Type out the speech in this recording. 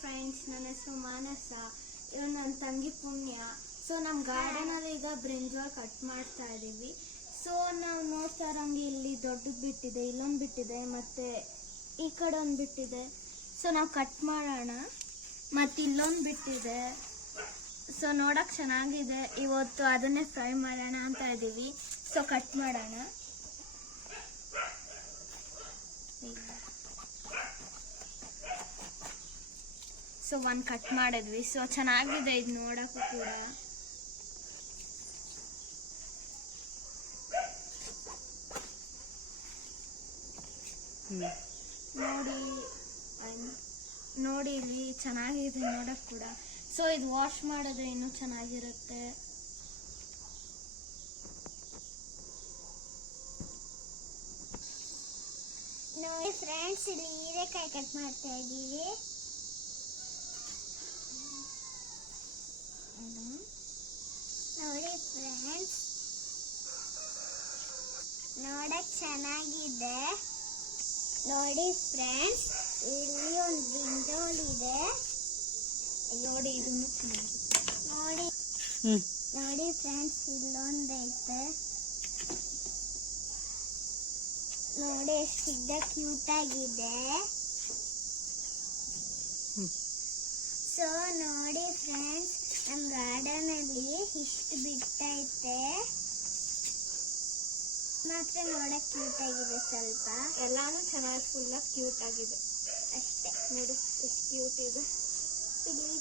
Friends, ನನ್ನ ಹೆಸರು ಮಾನಸ. ಇವ್ರು ನನ್ನ ತಂಗಿ ಪುಣ್ಯ. ಸೊ ನಮ್ಮ ಗಾರ್ಡನಲ್ಲಿ ಈಗ ಬ್ರಿಂಜಾಲ್ ಕಟ್ ಮಾಡ್ತಾ ಇದ್ದೀವಿ. ಸೊ ನಾವು ನೋಡ್ತಾ ಇರೋಂಗೆ ಇಲ್ಲಿ ದೊಡ್ಡದು ಬಿಟ್ಟಿದೆ, ಇಲ್ಲೊಂದು ಬಿಟ್ಟಿದೆ, ಮತ್ತು ಈ ಕಡೆ ಒಂದು ಬಿಟ್ಟಿದೆ. ಸೊ ನಾವು ಕಟ್ ಮಾಡೋಣ. ಮತ್ತು ಇಲ್ಲೊಂದು ಬಿಟ್ಟಿದೆ. ಸೊ ನೋಡೋಕೆ ಚೆನ್ನಾಗಿದೆ. ಇವತ್ತು ಅದನ್ನೇ ಫ್ರೈ ಮಾಡೋಣ ಅಂತ ಇದ್ದೀವಿ. ಸೊ ಕಟ್ ಮಾಡೋಣ. ಸೊ ಒಂದು ಕಟ್ ಮಾಡಿದ್ವಿ. ಸೊ ಚೆನ್ನಾಗಿದೆ ಇದು ನೋಡೋಕ್ಕೂ ಕೂಡ. ನೋಡಿ ಇಲ್ಲಿ ಚೆನ್ನಾಗಿದೆ ನೋಡೋಕೆ ಕೂಡ. ಸೊ ಇದು ವಾಶ್ ಮಾಡಿದ್ರೆ ಇನ್ನೂ ಚೆನ್ನಾಗಿರುತ್ತೆ. ನೋಡಿ ಫ್ರೆಂಡ್ಸ್, ಇಲ್ಲಿ ಹೀರೆಕಾಯಿ ಕಟ್ ಮಾಡ್ತಾ ಇದ್ದೀವಿ. ನೋಡಿ ಫ್ರೆಂಡ್ಸ್, ನೋಡಕ್ ಚೆನ್ನಾಗಿದೆ. ನೋಡಿ ಫ್ರೆಂಡ್ಸ್, ಇಲ್ಲಿ ಒಂದು ಬ್ರಿಂಜಾಲ್ ಇದೆ. ನೋಡಿ ಇದನ್ನು ನೋಡಿ ನೋಡಿ ಫ್ರೆಂಡ್ಸ್, ಇಲ್ಲೊಂದೈತೆ. ನೋಡಿ ಎಷ್ಟು ಕ್ಯೂಟ್ ಆಗಿದೆ. ಸೊ ನೋಡಿ ಫ್ರೆಂಡ್ಸ್, ನಮ್ಮ ಗಾರ್ಡನ್ ಅಲ್ಲಿ ಇಷ್ಟು ಬಿಟ್ಟೈತೆ. ಮಾತ್ರ ನೋಡಕ್ ಕ್ಯೂಟ್ ಆಗಿದೆ. ಸ್ವಲ್ಪ ಎಲ್ಲಾನು ಚೆನ್ನಾಗಿ ಫುಲ್ ಕ್ಯೂಟ್ ಆಗಿದೆ ಅಷ್ಟೇ. ನೋಡಿ ಎಷ್ಟು ಕ್ಯೂಟ್ ಇದೆ. ಇಲ್ಲಿ